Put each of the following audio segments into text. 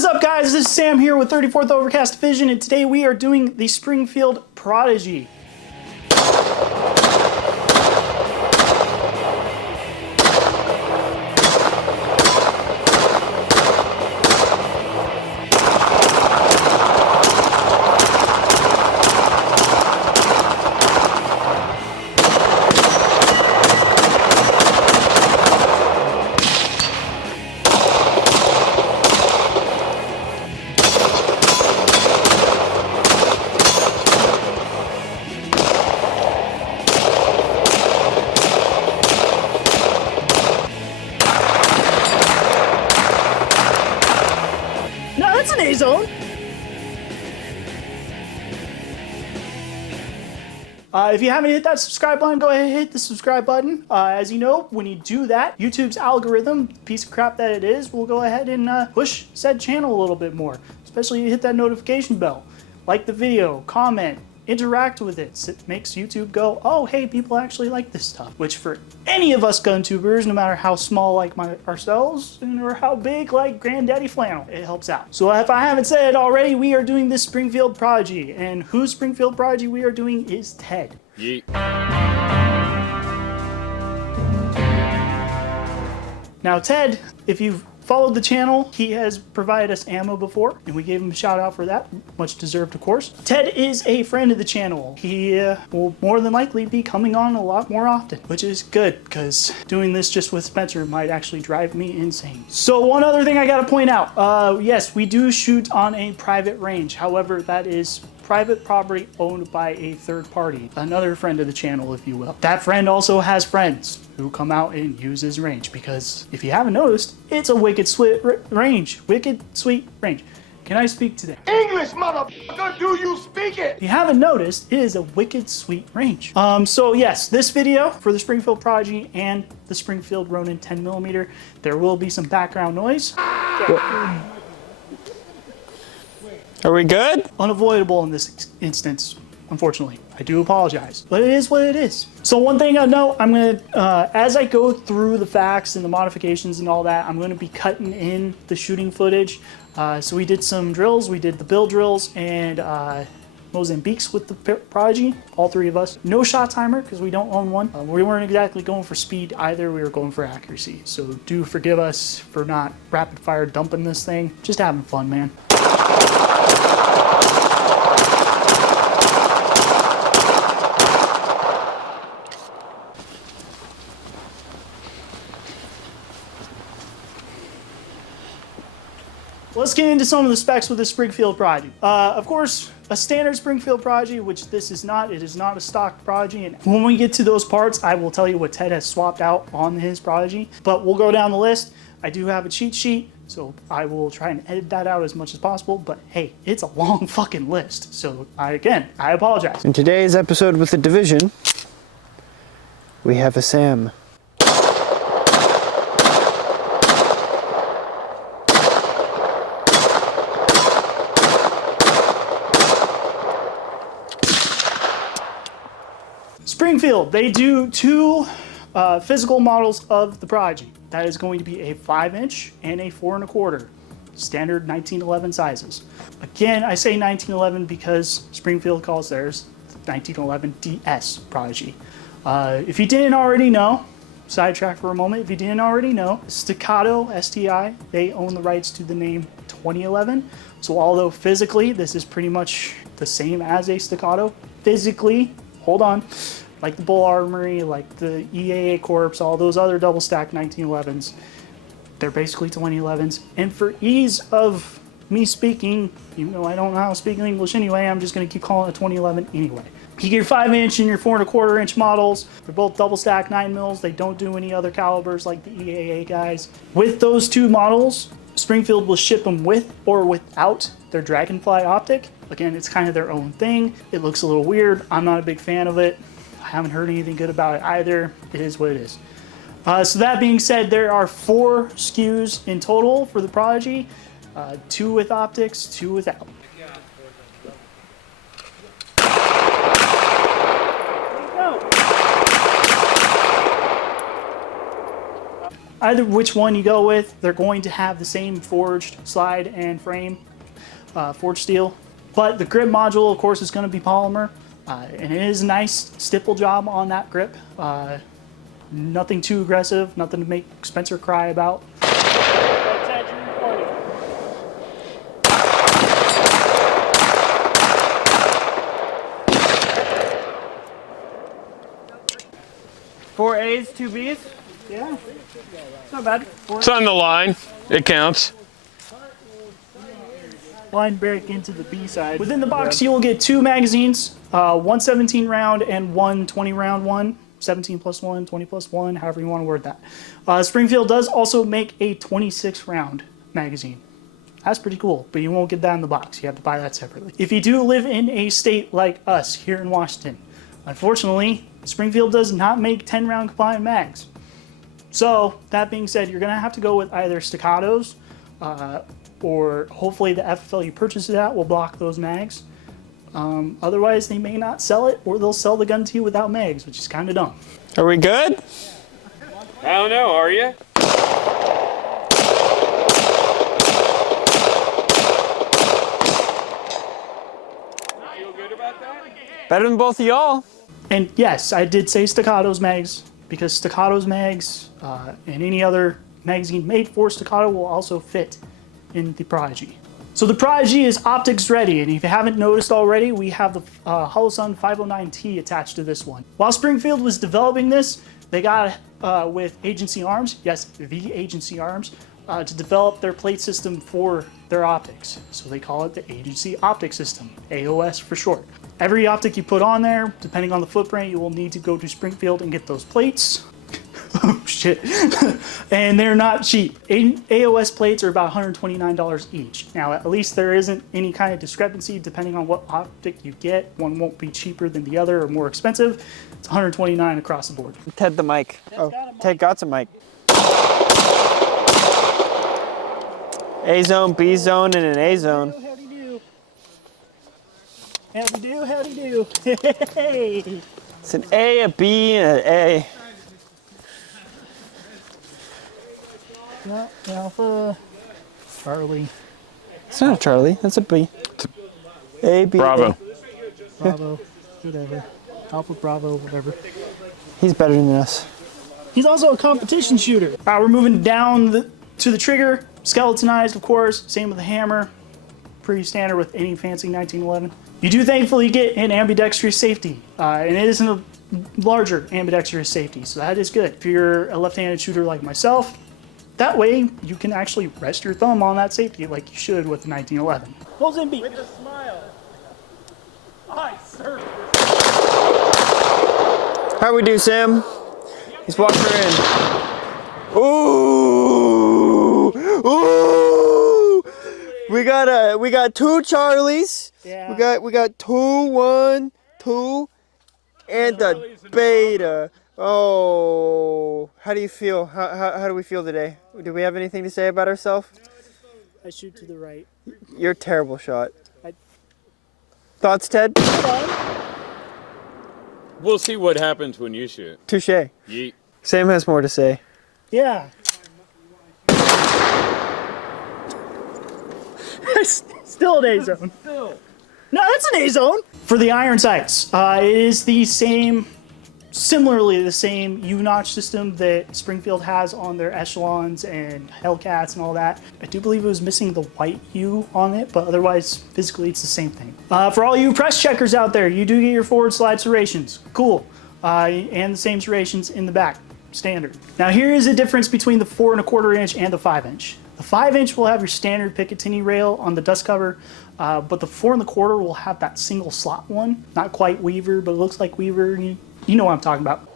What's up, guys? This is Sam here with 34th Overcast Division, and today we are doing the Springfield Prodigy. That's an A-zone. If you haven't hit that subscribe button, go ahead and hit the subscribe button. As you know, when you do that, YouTube's algorithm, piece of crap that it is, will go ahead and push said channel a little bit more. Especially if you hit that notification bell. Like the video, comment, interact with it. It makes YouTube go, oh, hey, people actually like this stuff. Which for any of us gun tubers, no matter how small like ourselves, or how big like Granddaddy Flannel, it helps out. So if I haven't said it already, we are doing this Springfield Prodigy. And whose Springfield Prodigy we are doing is Ted. Yeet. Now Ted, if you've followed the channel, he has provided us ammo before, and we gave him a shout out for that. Much deserved, of course. Ted is a friend of the channel. He will more than likely be coming on a lot more often, which is good, because doing this just with Spencer might actually drive me insane. So one other thing I gotta point out, yes, we do shoot on a private range. However, that is private property owned by a third party, another friend of the channel, if you will. That friend also has friends who come out and use his range, because if you haven't noticed, it's a wicked sweet range. Wicked sweet range. Can I speak today? English, motherfucker, do you speak it? If you haven't noticed, it is a wicked sweet range. So yes, this video for the Springfield Prodigy and the Springfield Ronin 10mm, there will be some background noise. Are we good? Unavoidable in this instance, unfortunately. I do apologize, but it is what it is. So one thing I know, I'm gonna, as I go through the facts and the modifications and all that, I'm gonna be cutting in the shooting footage. So we did some drills, we did the build drills and Mozambiques with the Prodigy, all three of us. No shot timer, because we don't own one. We weren't exactly going for speed either, we were going for accuracy. So do forgive us for not rapid fire dumping this thing. Just having fun, man. Let's get into some of the specs with the Springfield Prodigy. Of course, a standard Springfield Prodigy, which this is not. It is not a stock Prodigy. And when we get to those parts, I will tell you what Ted has swapped out on his Prodigy. But we'll go down the list. I do have a cheat sheet, so I will try and edit that out as much as possible. But hey, it's a long fucking list. So again, I apologize. In today's episode with the Division, we have a Sam. Springfield, they do two physical models of the Prodigy. That is going to be a 5-inch and a 4 1/4, standard 1911 sizes. Again, I say 1911 because Springfield calls theirs 1911 DS Prodigy. If you didn't already know, sidetrack for a moment, if you didn't already know, Staccato STI, they own the rights to the name 2011. So although physically this is pretty much the same as a Staccato, physically, hold on, like the Bull Armory, like the EAA Corps, all those other double stack 1911s, they're basically 2011s. And for ease of me speaking, even though I don't know how to speak English anyway, I'm just gonna keep calling it a 2011 anyway. You get your 5-inch and your 4 1/4-inch models. They're both double stack 9mm. They don't do any other calibers like the EAA guys. With those two models, Springfield will ship them with or without their Dragonfly optic. Again, it's kind of their own thing. It looks a little weird. I'm not a big fan of it. I haven't heard anything good about it either. It is what it is. So that being said, there are 4 SKUs in total for the Prodigy. 2 with optics, 2 without. Either which one you go with, they're going to have the same forged slide and frame, forged steel. But the grip module, of course, is going to be polymer. And it is a nice stipple job on that grip. Nothing too aggressive, nothing to make Spencer cry about. Ted, you're recording. 4 A's, 2 B's? Yeah, it's not bad. It's on the line. It counts. Line break into the B side. Within the box, you will get 2 magazines, one 17 round and one 20 round one. 17 plus 1, 20 plus 1, however you want to word that. Springfield does also make a 26 round magazine. That's pretty cool, but you won't get that in the box. You have to buy that separately. If you do live in a state like us here in Washington, unfortunately, Springfield does not make 10 round compliant mags. So that being said, you're gonna have to go with either staccatos, or hopefully the FFL you purchase it at will block those mags. Otherwise, they may not sell it, or they'll sell the gun to you without mags, which is kind of dumb. Are we good? I don't know, are you? Feel good about that? Better than both of y'all. And yes, I did say staccatos mags, because staccatos mags and any other magazine made for staccato will also fit in the Prodigy. So the Prodigy is optics ready, and if you haven't noticed already, we have the Holosun 509T attached to this one. While Springfield was developing this, they got with Agency Arms, yes, the Agency Arms, to develop their plate system for their optics. So they call it the Agency Optic System, AOS for short. Every optic you put on there, depending on the footprint, you will need to go to Springfield and get those plates. Oh shit. And they're not cheap. AOS plates are about $129 each. Now, at least there isn't any kind of discrepancy depending on what optic you get. One won't be cheaper than the other or more expensive. It's $129 across the board. Ted the mic. Ted got a mic. A zone, B zone, and an A zone. Howdy do. Howdy do, howdy do. Hey. It's an A, a B, and an A. No, Alpha, Charlie, It's not a Charlie. That's a B. A, B, Bravo. A. Bravo, whatever. Alpha, Bravo, whatever. He's better than us. He's also a competition shooter. We're moving down to the trigger. Skeletonized, of course. Same with the hammer. Pretty standard with any fancy 1911. You do thankfully get an ambidextrous safety, and it isn't a larger ambidextrous safety, so that is good. If you're a left-handed shooter like myself, that way you can actually rest your thumb on that safety like you should with the 1911. Pulls in beat. With a smile. Hi, sir. How we do, Sam? He's walking her in. Ooh! Ooh! We got 2 Charlies. Yeah. We got 2, 1, 2, and the beta. Oh, how do you feel? How do we feel today? Do we have anything to say about ourselves? I shoot to the right. You're a terrible shot. I- Thoughts, Ted? We'll see what happens when you shoot. Touche. Yeet. Sam has more to say. Yeah. Still an A zone. No, that's an A zone. For the iron sights, it is the same, similarly the same U-notch system that Springfield has on their Echelons and Hellcats and all that. I do believe it was missing the white U on it, but otherwise, physically, it's the same thing. For all you press checkers out there, you do get your forward slide serrations. Cool. And the same serrations in the back. Standard. Now here is the difference between the 4 1/4 inch and the 5 inch. The 5 inch will have your standard Picatinny rail on the dust cover, but the 4 1/4 will have that single slot one. Not quite Weaver, but it looks like Weaver. You know what I'm talking about.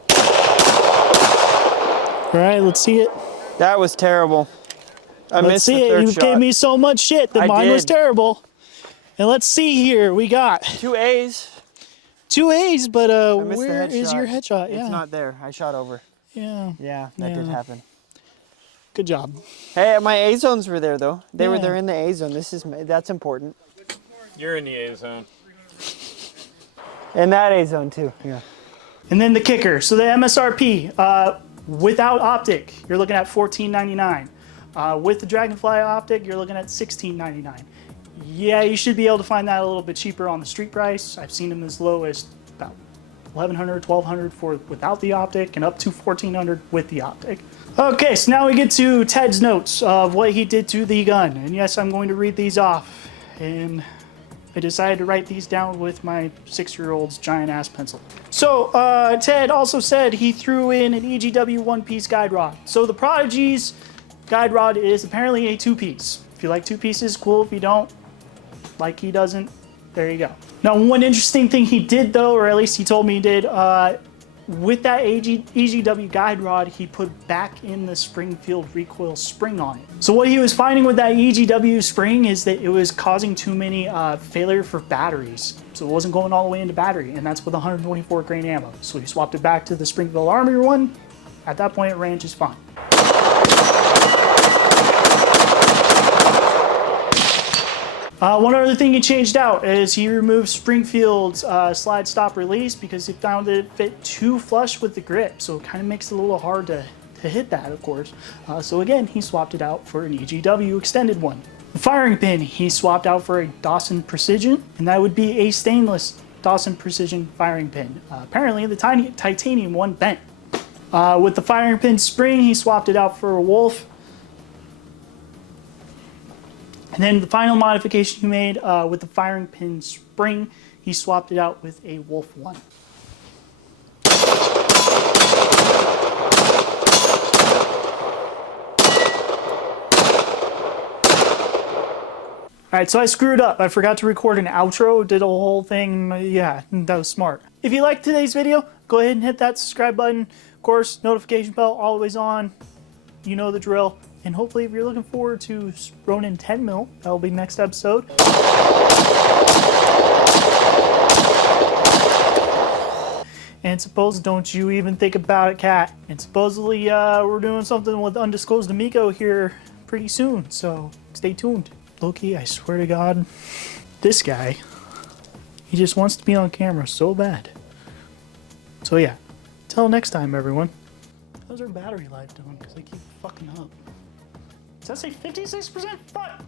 All right, let's see it. That was terrible. I Let's missed see the it. third You shot. gave me so much shit that I mine was did. terrible. And let's see here. We got 2 A's. 2 A's, but I missed the where is headshot. your headshot? Yeah. It's not there. I shot over. Yeah. Yeah, that did Yeah. happen. Good job. Hey, my A zones were there though. They were Yeah. there in the A zone. That's important. You're in the A zone. And that A zone too. Yeah. And then the kicker. So the MSRP, Without optic, you're looking at $14.99. With the Dragonfly optic, you're looking at $16.99. Yeah, you should be able to find that a little bit cheaper on the street price. I've seen them as low as about $1,100, $1,200 for without the optic, and up to $1,400 with the optic. Okay, so now we get to Ted's notes of what he did to the gun. And yes, I'm going to read these off. And I decided to write these down with my 6-year-old's giant ass pencil. So, Ted also said he threw in an EGW one-piece guide rod. So the Prodigy's guide rod is apparently a 2-piece. If you like 2 pieces, cool. If you don't, like he doesn't, there you go. Now, one interesting thing he did though, or at least he told me he did, with that EGW guide rod, he put back in the Springfield recoil spring on it. So what he was finding with that EGW spring is that it was causing too many failure for batteries. So it wasn't going all the way into battery, and that's with 124 grain ammo. So he swapped it back to the Springfield Army one. At that point, it ran just fine. One other thing he changed out is he removed Springfield's slide stop release because he found that it fit too flush with the grip. So it kind of makes it a little hard to hit that, of course. So again, he swapped it out for an EGW extended one. The firing pin, he swapped out for a Dawson Precision, and that would be a stainless Dawson Precision firing pin. Apparently, the titanium one bent. With the firing pin spring, he swapped it out for a Wolf. And then the final modification he made with the firing pin spring, he swapped it out with a Wolf 1. Alright, so I screwed up. I forgot to record an outro, did a whole thing. Yeah, that was smart. If you liked today's video, go ahead and hit that subscribe button. Of course, notification bell always on. You know the drill. And hopefully, if you're looking forward to Ronin 10 mil, that'll be next episode. And suppose, don't you even think about it, cat. And supposedly, we're doing something with Undisclosed Amico here pretty soon, so stay tuned. Loki, I swear to God, this guy, he just wants to be on camera so bad. So yeah, till next time, everyone. How's our battery life doing? Because I keep fucking up. Does that say 56%? Fuck!